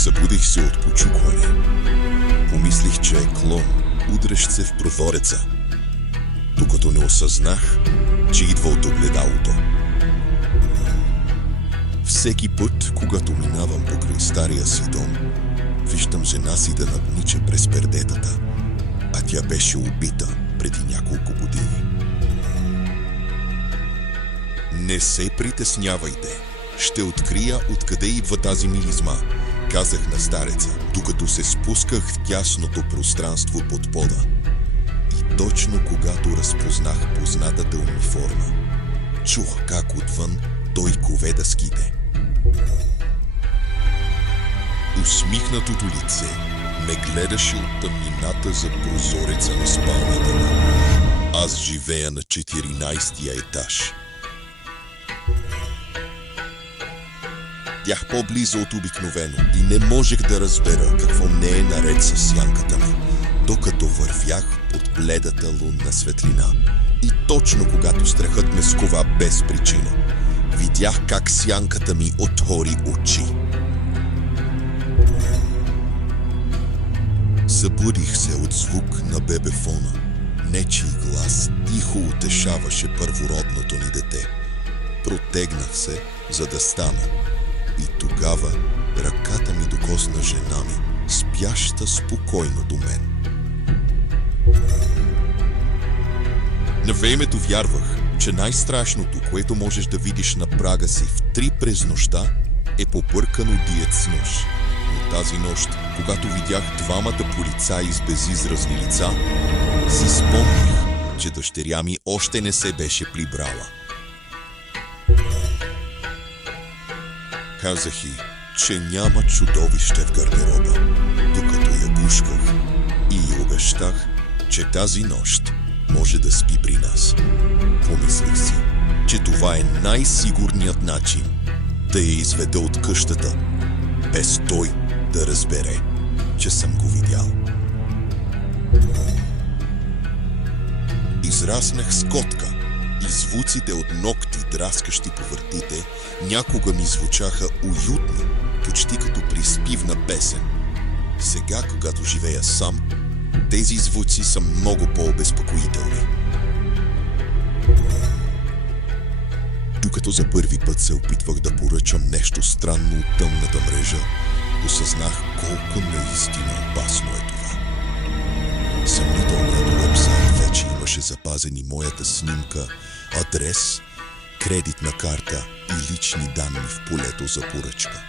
Събудих се от почукване. Помислих, че е клон, удрящ се в прозореца, докато не осъзнах, че идва от огледалото. Всеки път, когато минавам покрай стария си дом, виждам жена си да наднича през пердетата, а тя беше убита преди няколко години. Не се притеснявайте, ще открия откъде идва тази миризма, казах на стареца, докато се спусках в тясното пространство под пода. И точно когато разпознах познатата униформа, чух как отвън той кове дъските. Усмихнатото лице ме гледаше от тъмнината за прозореца на спалнята ми. Аз живея на 14-тия етаж. Бях по-близо от обикновено и не можех да разбера какво не е наред с сянката ми, докато вървях под бледата лунна светлина. И точно когато страхът ме скова без причина, видях как сянката ми отвори очи. Събудих се от звук на бебефона. Нечий глас тихо утешаваше първородното ни дете. Протегнах се, за да стана. И тогава ръката ми докосна жена ми, спяща спокойно до мен. На времето вярвах, че най-страшното, което можеш да видиш на прага си в 3 през нощта, е побъркано диец нож. Но тази нощ, когато видях двамата полицаи с безизразни лица, си спомних, че дъщеря ми още не се беше прибрала. Казах й, че няма чудовище в гардероба, докато я гушках, и й обещах, че тази нощ може да спи при нас. Помислих си, че това е най-сигурният начин да я изведа от къщата, без той да разбере, че съм го видял. Израснах с котка и звуците от ногти, драскащи по вратите, някога ми звучаха уютно, почти като приспивна песен. Сега, когато живея сам, тези звуци са много по-обезпокоителни. Докато за първи път се опитвах да поръчам нещо странно от тъмната мрежа, осъзнах колко наистина опасно е това. Съмнителният уебсайт вече имаше запазени моята снимка, адрес, кредитна карта и лични данни в полето за поръчка.